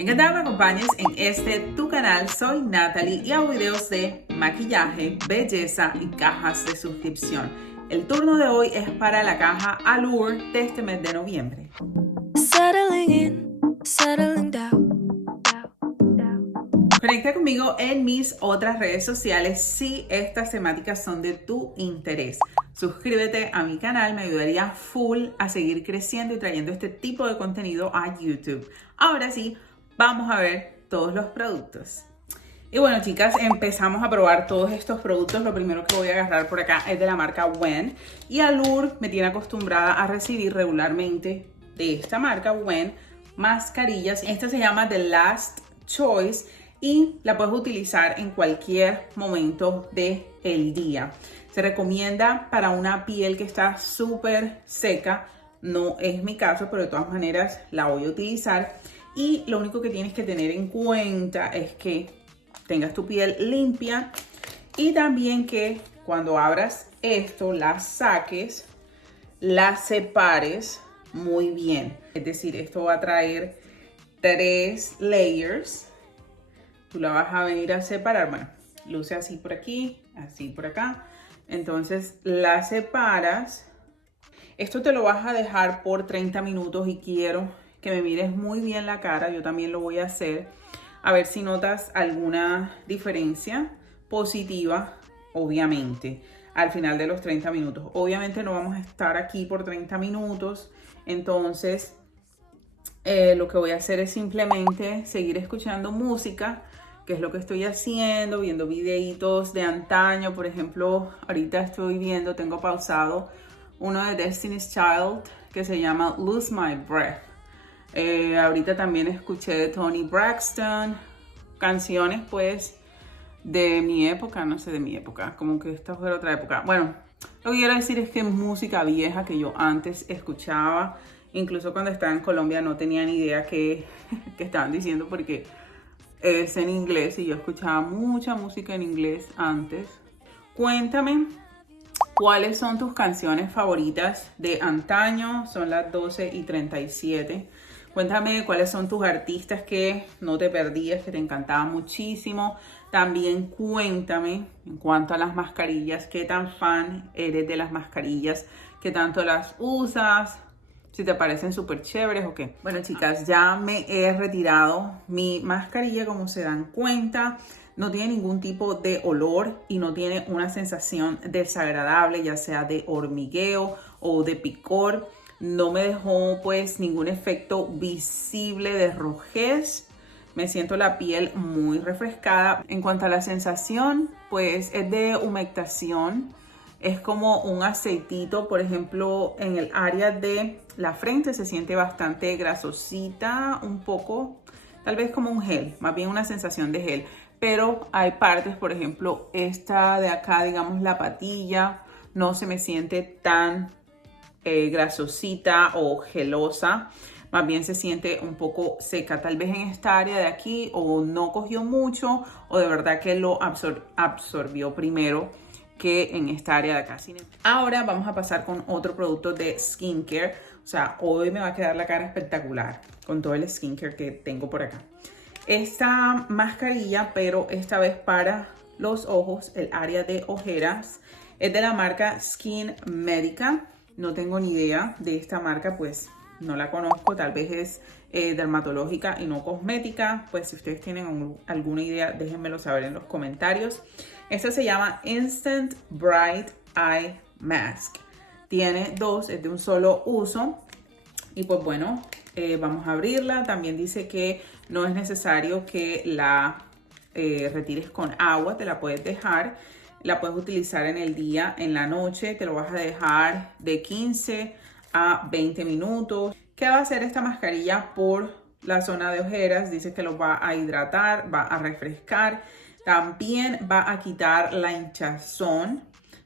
Encantada me acompañes en este tu canal. Soy Natalie y hago videos de maquillaje, belleza y cajas de suscripción. El turno de hoy es para la caja Allure de este mes de noviembre. Settling in, settling down. Conecta conmigo en mis otras redes sociales si estas temáticas son de tu interés. Suscríbete a mi canal, me ayudaría full a seguir creciendo y trayendo este tipo de contenido a YouTube. Ahora sí, vamos a ver todos los productos. Y bueno, chicas, empezamos a probar todos estos productos. Lo primero que voy a agarrar por acá es de la marca Wen. Y Allure me tiene acostumbrada a recibir regularmente de esta marca Wen mascarillas. Esta se llama The Last Choice y la puedes utilizar en cualquier momento del día. Se recomienda para una piel que está súper seca. No es mi caso, pero de todas maneras la voy a utilizar. Y lo único que tienes que tener en cuenta es que tengas tu piel limpia y también que cuando abras esto, la saques, la separes muy bien. Es decir, esto va a traer 3 layers. Tú la vas a venir a separar. Bueno, luce así por aquí, así por acá. Entonces la separas. Esto te lo vas a dejar por 30 minutos y quiero que me mires muy bien la cara. Yo también lo voy a hacer. A ver si notas alguna diferencia positiva, obviamente, al final de los 30 minutos. Obviamente no vamos a estar aquí por 30 minutos. Entonces, lo que voy a hacer es simplemente seguir escuchando música, que es lo que estoy haciendo, viendo videitos de antaño. Por ejemplo, ahorita estoy viendo, tengo pausado uno de Destiny's Child que se llama Lose My Breath. Ahorita también escuché de Toni Braxton, canciones pues de mi época, no sé de mi época, como que esta fue otra época. Bueno, lo que quiero decir es que música vieja que yo antes escuchaba, incluso cuando estaba en Colombia no tenía ni idea que estaban diciendo porque es en inglés y yo escuchaba mucha música en inglés antes. Cuéntame cuáles son tus canciones favoritas de antaño. Son las 12:37. Cuéntame cuáles son tus artistas que no te perdías, que te encantaban muchísimo. También cuéntame en cuanto a las mascarillas, qué tan fan eres de las mascarillas, qué tanto las usas, si te parecen súper chéveres o qué. Bueno, chicas, ya me he retirado mi mascarilla, como se dan cuenta. No tiene ningún tipo de olor y no tiene una sensación desagradable, ya sea de hormigueo o de picor. No me dejó pues ningún efecto visible de rojez. Me siento la piel muy refrescada. En cuanto a la sensación, pues es de humectación. Es como un aceitito, por ejemplo, en el área de la frente se siente bastante grasosita, un poco, tal vez como un gel, más bien una sensación de gel. Pero hay partes, por ejemplo, esta de acá, digamos la patilla, no se me siente tan grasosita o gelosa, más bien se siente un poco seca, tal vez en esta área de aquí o no cogió mucho o de verdad que lo absorbió primero que en esta área de acá. Ahora vamos a pasar con otro producto de skincare. O sea, hoy me va a quedar la cara espectacular con todo el skincare que tengo por acá. Esta mascarilla, pero esta vez para los ojos, el área de ojeras, es de la marca Skin Medica. No tengo ni idea de esta marca, pues no la conozco. Tal vez es dermatológica y no cosmética. Pues si ustedes tienen alguna idea, déjenmelo saber en los comentarios. Esta se llama Instant Bright Eye Mask. Tiene 2, es de un solo uso. Y pues bueno, vamos a abrirla. También dice que no es necesario que la retires con agua, te la puedes dejar. La puedes utilizar en el día, en la noche, te lo vas a dejar de 15 a 20 minutos. ¿Qué va a hacer esta mascarilla por la zona de ojeras? Dice que lo va a hidratar, va a refrescar, también va a quitar la hinchazón.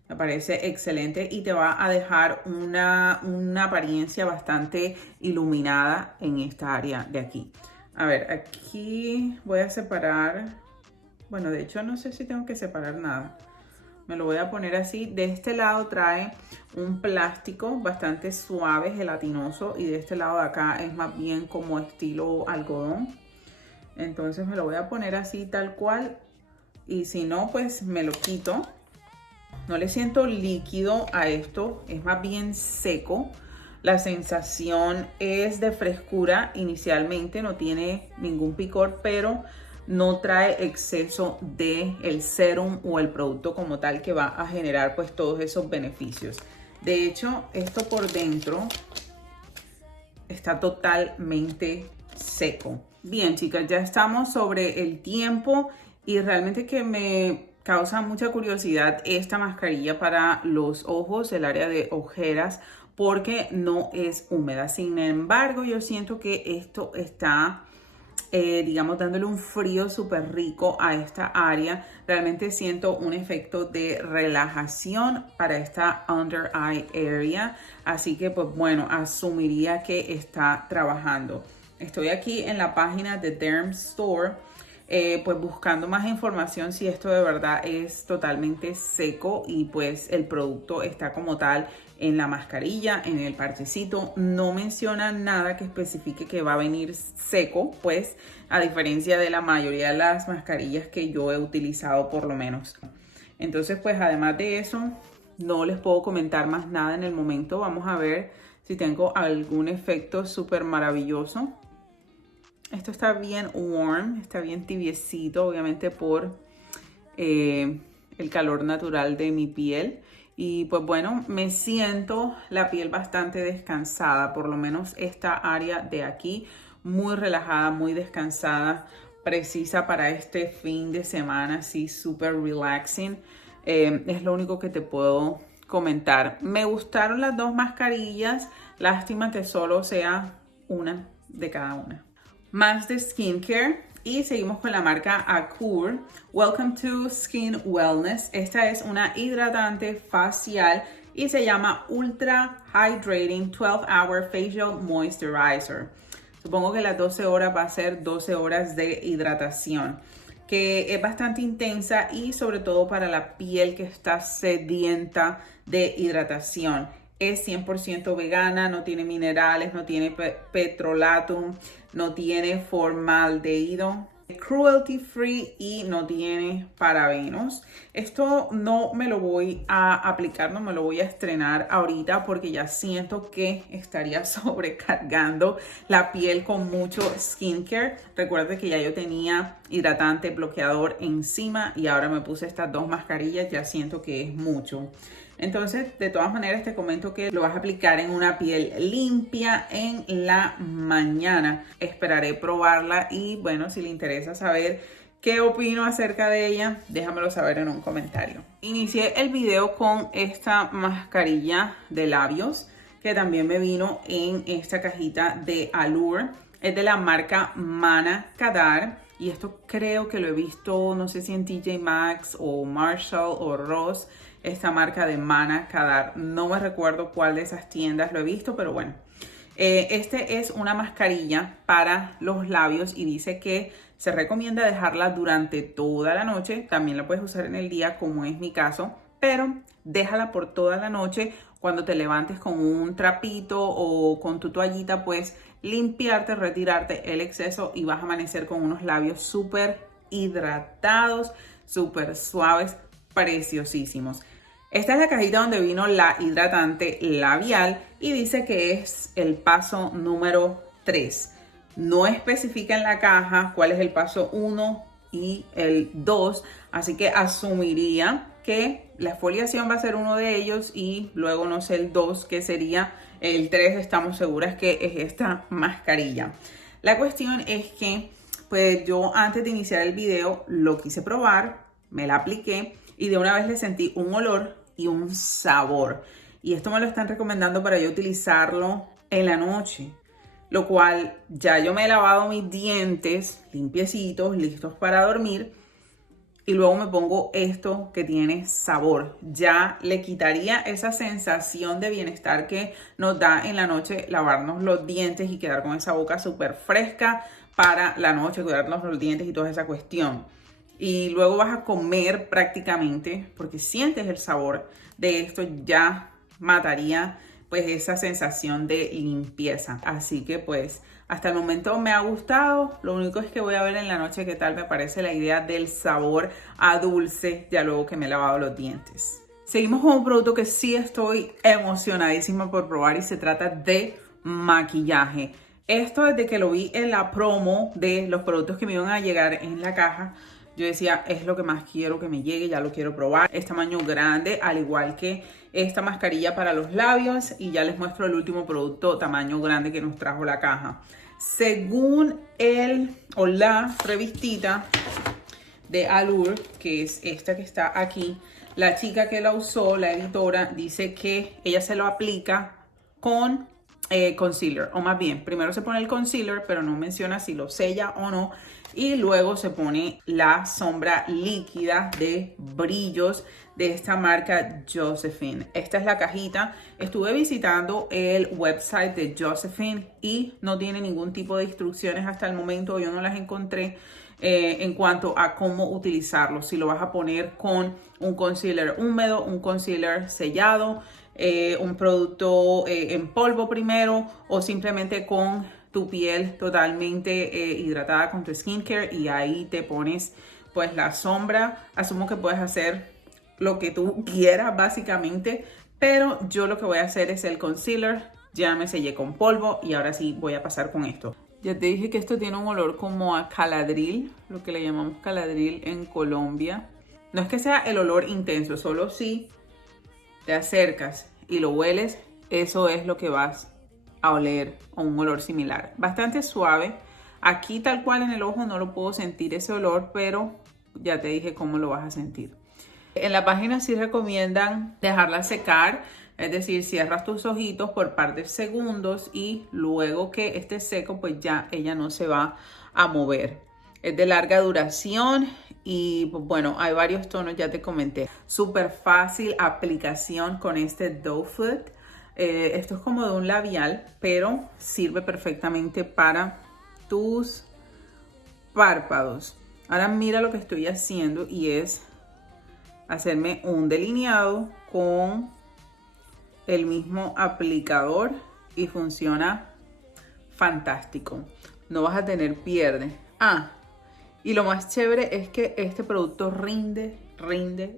Me parece excelente y te va a dejar una apariencia bastante iluminada en esta área de aquí. A ver, aquí voy a separar. Bueno, de hecho no sé si tengo que separar nada. Me lo voy a poner así. De este lado trae un plástico bastante suave, gelatinoso. Y de este lado de acá es más bien como estilo algodón. Entonces me lo voy a poner así tal cual. Y si no, pues me lo quito. No le siento líquido a esto, es más bien seco. La sensación es de frescura inicialmente, no tiene ningún picor, pero no trae exceso de el serum o el producto como tal que va a generar pues todos esos beneficios. De hecho, esto por dentro está totalmente seco. Bien, chicas, ya estamos sobre el tiempo y realmente que me causa mucha curiosidad esta mascarilla para los ojos, el área de ojeras, porque no es húmeda. Sin embargo, yo siento que esto está, digamos, dándole un frío súper rico a esta área. Realmente siento un efecto de relajación para esta under eye area. Así que, pues bueno, asumiría que está trabajando. Estoy aquí en la página de Derm Store. Pues buscando más información si esto de verdad es totalmente seco y pues el producto está como tal en la mascarilla, en el parchecito. No menciona nada que especifique que va a venir seco, pues a diferencia de la mayoría de las mascarillas que yo he utilizado por lo menos. Entonces pues además de eso no les puedo comentar más nada en el momento. Vamos a ver si tengo algún efecto súper maravilloso. Esto está bien warm, está bien tibiecito, obviamente por el calor natural de mi piel. Y pues bueno, me siento la piel bastante descansada, por lo menos esta área de aquí, muy relajada, muy descansada, precisa para este fin de semana, así súper relaxing. Es lo único que te puedo comentar. Me gustaron las dos mascarillas, lástima que solo sea una de cada una. Más de skincare y seguimos con la marca Acure. Welcome to Skin Wellness. Esta es una hidratante facial y se llama Ultra Hydrating 12-Hour Facial Moisturizer. Supongo que las 12 horas va a ser 12 horas de hidratación, que es bastante intensa y sobre todo para la piel que está sedienta de hidratación. Es 100% vegana, no tiene minerales, no tiene petrolatum, no tiene formaldehído, cruelty free y no tiene parabenos. Esto no me lo voy a aplicar, no me lo voy a estrenar ahorita porque ya siento que estaría sobrecargando la piel con mucho skincare. Recuerden que ya yo tenía hidratante, bloqueador encima y ahora me puse estas dos mascarillas, ya siento que es mucho. Entonces, de todas maneras, te comento que lo vas a aplicar en una piel limpia en la mañana. Esperaré probarla y, bueno, si le interesa saber qué opino acerca de ella, déjamelo saber en un comentario. Inicié el video con esta mascarilla de labios que también me vino en esta cajita de Allure. Es de la marca Mana Kadar. Y esto creo que lo he visto, no sé si en TJ Maxx o Marshall o Ross, esta marca de Mana Kadar. No me recuerdo cuál de esas tiendas lo he visto, pero bueno. Este es una mascarilla para los labios y dice que se recomienda dejarla durante toda la noche. También la puedes usar en el día, como es mi caso, pero déjala por toda la noche. Cuando te levantes con un trapito o con tu toallita, pues limpiarte, retirarte el exceso y vas a amanecer con unos labios súper hidratados, súper suaves, preciosísimos. Esta es la cajita donde vino la hidratante labial y dice que es el paso número 3. No especifica en la caja cuál es el paso 1 y el 2, así que asumiría que la exfoliación va a ser uno de ellos y luego no sé el 2 que sería. El 3 estamos seguras que es esta mascarilla. La cuestión es que pues yo antes de iniciar el video lo quise probar, me la apliqué y de una vez le sentí un olor y un sabor. Y esto me lo están recomendando para yo utilizarlo en la noche. Lo cual ya yo me he lavado mis dientes limpiecitos, listos para dormir. Y luego me pongo esto que tiene sabor. Ya le quitaría esa sensación de bienestar que nos da en la noche lavarnos los dientes y quedar con esa boca súper fresca para la noche, cuidarnos los dientes y toda esa cuestión. Y luego vas a comer prácticamente porque sientes el sabor de esto, ya mataría pues esa sensación de limpieza. Así que pues Hasta el momento me ha gustado, lo único es que voy a ver en la noche qué tal me parece la idea del sabor a dulce, ya luego que me he lavado los dientes. Seguimos con un producto que sí estoy emocionadísima por probar y se trata de maquillaje. Esto desde que lo vi en la promo de los productos que me iban a llegar en la caja, yo decía, es lo que más quiero que me llegue, ya lo quiero probar. Es tamaño grande, al igual que esta mascarilla para los labios. Y ya les muestro el último producto tamaño grande que nos trajo la caja. Según la revistita de Allure, que es esta que está aquí, la chica que la usó, la editora, dice que ella se lo aplica con concealer, o más bien, primero se pone el concealer, pero no menciona si lo sella o no, y luego se pone la sombra líquida de brillos de esta marca Josephine. Esta es la cajita. Estuve visitando el website de Josephine y no tiene ningún tipo de instrucciones hasta el momento, yo no las encontré en cuanto a cómo utilizarlo, si lo vas a poner con un concealer húmedo, un concealer sellado, un producto en polvo primero, o simplemente con tu piel totalmente hidratada con tu skincare, y ahí te pones pues la sombra. Asumo que puedes hacer lo que tú quieras básicamente, pero yo lo que voy a hacer es el concealer. Ya me sellé con polvo y ahora sí voy a pasar con esto. Ya te dije que esto tiene un olor como a caladril, lo que le llamamos caladril en Colombia. No es que sea el olor intenso, solo si te acercas y lo hueles, eso es lo que vas a oler, o un olor similar. Bastante suave. Aquí tal cual en el ojo no lo puedo sentir ese olor, pero ya te dije cómo lo vas a sentir. En la página sí recomiendan dejarla secar, es decir, cierras tus ojitos por par de segundos y luego que esté seco, pues ya ella no se va a mover. Es de larga duración y pues bueno, hay varios tonos, ya te comenté. Súper fácil aplicación con este Doe Foot. Esto es como de un labial, pero sirve perfectamente para tus párpados. Ahora mira lo que estoy haciendo y es hacerme un delineado con el mismo aplicador y funciona fantástico. No vas a tener pierde. Y lo más chévere es que este producto rinde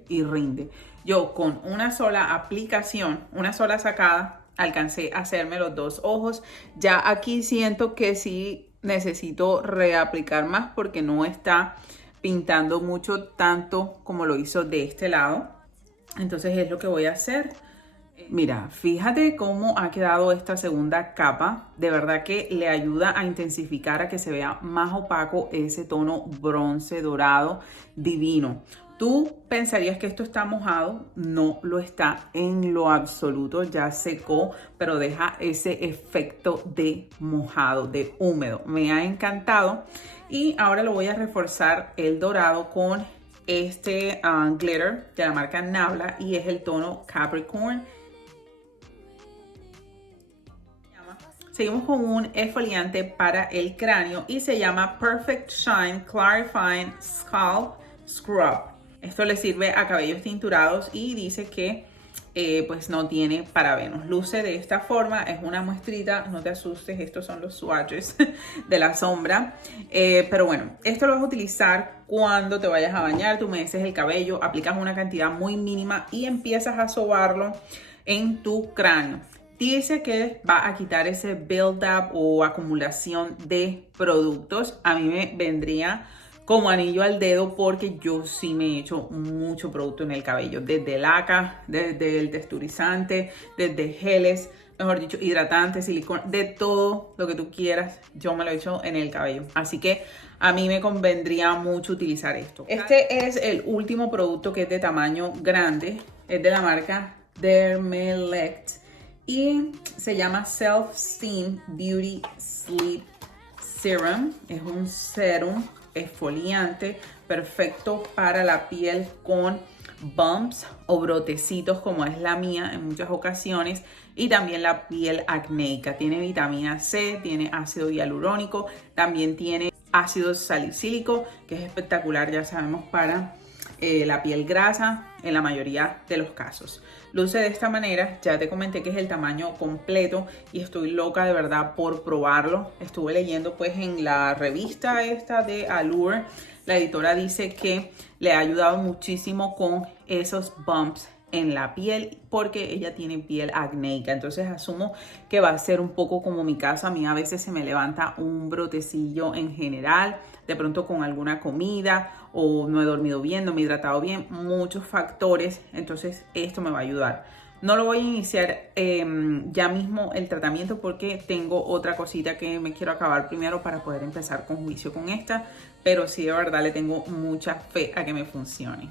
y rinde. Yo con una sola aplicación, una sola sacada, alcancé a hacerme los dos ojos. Ya aquí siento que sí necesito reaplicar más porque no está pintando mucho tanto como lo hizo de este lado. Entonces es lo que voy a hacer. Mira, fíjate cómo ha quedado esta segunda capa. De verdad que le ayuda a intensificar, a que se vea más opaco ese tono bronce dorado divino. Tú pensarías que esto está mojado, no lo está en lo absoluto, ya secó, pero deja ese efecto de mojado, de húmedo. Me ha encantado y ahora lo voy a reforzar el dorado con este glitter de la marca Nabla y es el tono Capricorn. Seguimos con un exfoliante para el cráneo y se llama Perfect Shine Clarifying Scalp Scrub. Esto le sirve a cabellos tinturados y dice que pues no tiene parabenos. Luce de esta forma, es una muestrita, no te asustes, estos son los swatches de la sombra. Pero bueno, esto lo vas a utilizar cuando te vayas a bañar, tú humedeces el cabello, aplicas una cantidad muy mínima y empiezas a sobarlo en tu cráneo. Dice que va a quitar ese build-up o acumulación de productos. A mí me vendría como anillo al dedo porque yo sí me he hecho mucho producto en el cabello. Desde laca, desde el texturizante, desde geles, mejor dicho, hidratante, silicona, de todo lo que tú quieras, yo me lo he hecho en el cabello. Así que a mí me convendría mucho utilizar esto. Este es el último producto que es de tamaño grande. Es de la marca Dermelect. Y se llama Self Steam Beauty Sleep Serum. Es un serum exfoliante perfecto para la piel con bumps o brotecitos como es la mía en muchas ocasiones. Y también la piel acnéica. Tiene vitamina C, tiene ácido hialurónico, también tiene ácido salicílico, que es espectacular, ya sabemos, para la piel grasa en la mayoría de los casos. Luce de esta manera, ya te comenté que es el tamaño completo y estoy loca de verdad por probarlo. Estuve leyendo pues en la revista esta de Allure, la editora dice que le ha ayudado muchísimo con esos bumps en la piel porque ella tiene piel acnéica, entonces asumo que va a ser un poco como mi caso. A mí a veces se me levanta un brotecillo en general, de pronto con alguna comida o no he dormido bien, no me he hidratado bien, muchos factores, entonces esto me va a ayudar. No lo voy a iniciar ya mismo el tratamiento porque tengo otra cosita que me quiero acabar primero para poder empezar con juicio con esta, pero sí de verdad le tengo mucha fe a que me funcione.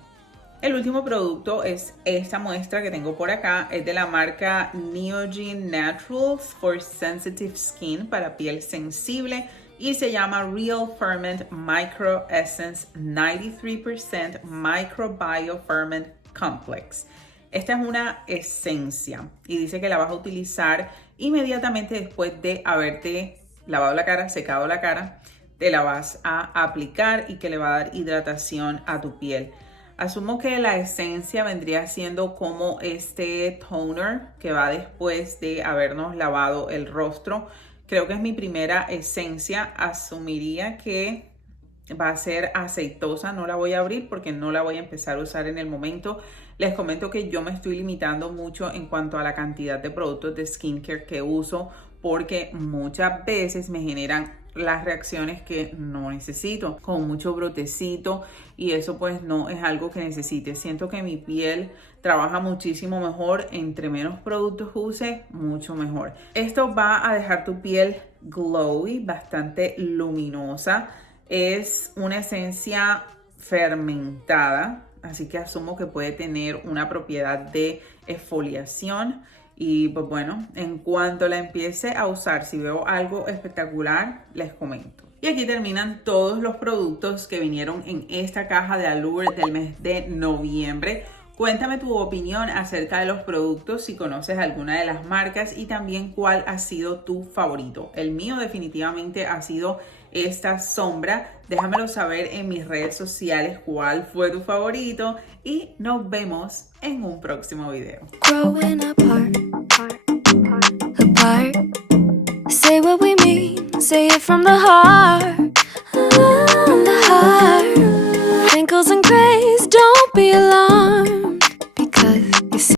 El último producto es esta muestra que tengo por acá, es de la marca Neogen Naturals for Sensitive Skin, para piel sensible, y se llama Real Ferment Micro Essence 93% Microbiome Ferment Complex. Esta es una esencia y dice que la vas a utilizar inmediatamente después de haberte lavado la cara, secado la cara, te la vas a aplicar y que le va a dar hidratación a tu piel. Asumo que la esencia vendría siendo como este toner que va después de habernos lavado el rostro. Creo que es mi primera esencia. Asumiría que va a ser aceitosa. No la voy a abrir porque no la voy a empezar a usar en el momento. Les comento que yo me estoy limitando mucho en cuanto a la cantidad de productos de skincare que uso porque muchas veces me generan las reacciones que no necesito, con mucho brotecito, y eso pues no es algo que necesite. Siento que mi piel trabaja muchísimo mejor, entre menos productos use, mucho mejor. Esto va a dejar tu piel glowy, bastante luminosa. Es una esencia fermentada, así que asumo que puede tener una propiedad de exfoliación. Y pues bueno, en cuanto la empiece a usar, si veo algo espectacular, les comento. Y aquí terminan todos los productos que vinieron en esta caja de Allure del mes de noviembre. Cuéntame tu opinión acerca de los productos, si conoces alguna de las marcas y también cuál ha sido tu favorito. El mío definitivamente ha sido esta sombra. Déjamelo saber en mis redes sociales cuál fue tu favorito y nos vemos en un próximo video. Growing apart. Say what we mean, say it from the heart. From the heart. Wrinkles and grays, don't be alarmed.